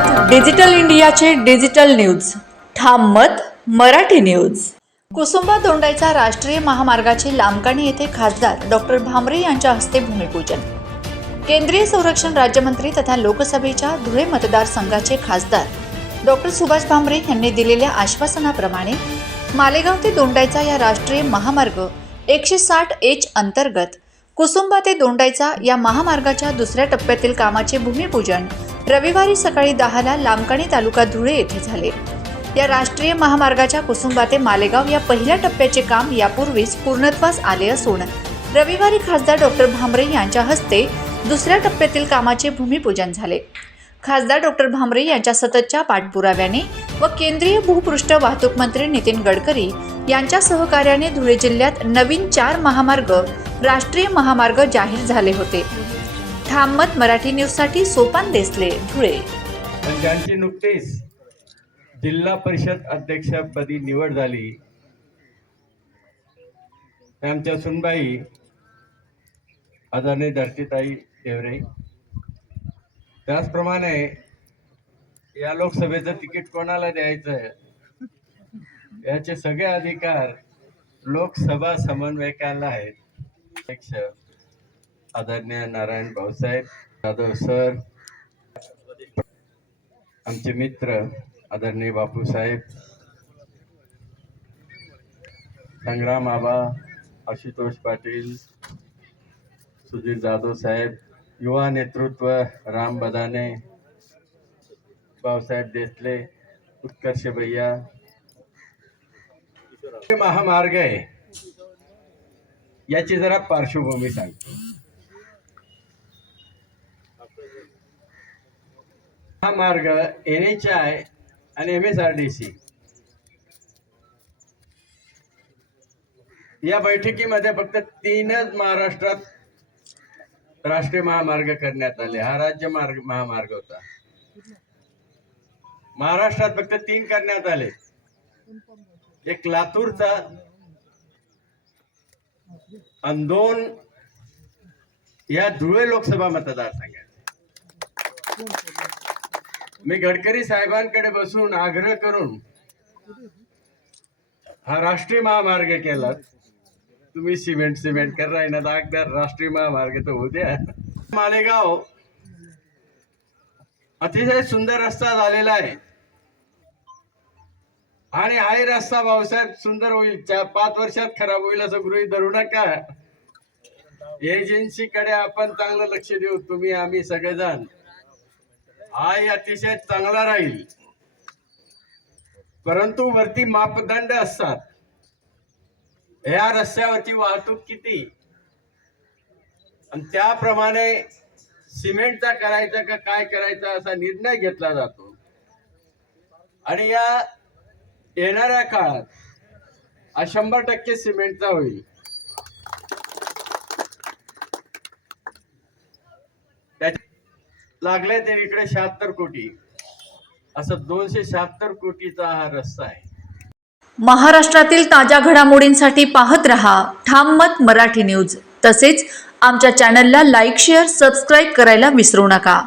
आहात डिजिटल इंडियाचे digital news. ठाम मत मराठी न्यूज. कुसुंबा दोंडाईचा राष्ट्रीय महामार्गाचे लांबकाणी येथे खासदार डॉक्टर भामरे यांच्या हस्ते भूमिपूजन. केंद्रीय संरक्षण राज्यमंत्री तथा लोकसभेच्या धुळे मतदारसंघाचे खासदार डॉक्टर सुभाष भामरे यांनी दिलेल्या आश्वासनाप्रमाणे मालेगाव ते दोंडाईचा या राष्ट्रीय महामार्ग एकशे साठ एच अंतर्गत कुसुंबा ते दोंडाईचा या महामार्गाच्या दुसऱ्या टप्प्यातील कामाचे भूमिपूजन रविवारी सकाळी दहाला लांबकाणी तालुका धुळे येथे झाले. या राष्ट्रीय महामार्गाच्या कुसुंबा ते मालेगाव या पहिल्या टप्प्याचे काम यापूर्वीच पूर्णत्वास आले असून रविवारी खासदार डॉक्टर भामरे यांच्या हस्ते दुसऱ्या टप्प्यातील कामाचे भूमिपूजन झाले. खासदार डॉक्टर भामरे यांच्या सततच्या पाठपुराव्याने व केंद्रीय भूपृष्ठ वाहतूक मंत्री नितीन गडकरी यांच्या सहकार्याने धुळे जिल्ह्यात नवीन चार महामार्ग राष्ट्रीय महामार्ग जाहीर झाले होते. ठाममत मराठी न्यूजसाठी सोपान देसले धुळे. पण ज्यांची नुकतीच जिल्हा परिषद अध्यक्षपदी निवड झाली. आमच्या सुनबाई आदरणीय धरतीताई देवरे. त्याचप्रमाणे या लोकसभेचं तिकीट कोणाला द्यायचं याचे सगळे अधिकार लोकसभा समन्वयकाला आहेत. अध्यक्ष आदरणीय नारायण भाऊसाहेब जाधव सर आमचे मित्र आदरणीय बापूसाहेब संग्राम आबा आशुतोष पाटील सुधीर जाधव साहेब युवा नेतृत्व राम बदाने भाऊसाहेब देसले उत्कर्ष भैया महामार्ग आहे. याची जरा पार्श्वभूमी सांगतो. हा मार्ग एन एच आय आणि M S R D C या बैठकीमध्ये फक्त तीनच महाराष्ट्रात राष्ट्रीय महामार्ग करण्यात आले. हा राज्य मार्ग महामार्ग होता. महाराष्ट्रात फक्त तीन करण्यात आले. एक लातूरचा आणि दोन या धुळे लोकसभा मतदारसंघ मी गडकरी साहेबांकडे बसून आग्रह करून हा राष्ट्रीय महामार्ग केला तुम्ही सिमेंट सिमेंट करा ना दागदार राष्ट्रीय महामार्ग तर होऊ द्या. मालेगाव अतिशय सुंदर रस्ता झालेला आहे. आणि हाही रस्ता भाऊसाहेब सुंदर होईल. चार पाच वर्षात खराब होईल असं गृहीत धरू नका. एजन्सीकडे आपण चांगलं लक्ष देऊ. तुम्ही आम्ही सगळेजण हाही अतिशय चांगला राहील. परंतु वरती मापदंड असतात. या रस्त्यावरची वाहतूक किती? आणि त्याप्रमाणे सिमेंटचा करायचा का काय करायचा असा निर्णय घेतला जातो. आणि या येणाऱ्या काळात हा शंभर टक्के सिमेंटचा होईल. लागले ते इकडे शहात्तर कोटी. असं दोनशे शहात्तर कोटीचा हा रस्ता आहे. महाराष्ट्रातील ताज्या घडामोडींसाठी पाहत रहा ठाम मत मराठी न्यूज. तसेच आमच्या चॅनलला लाईक शेअर सबस्क्राईब करायला विसरू नका.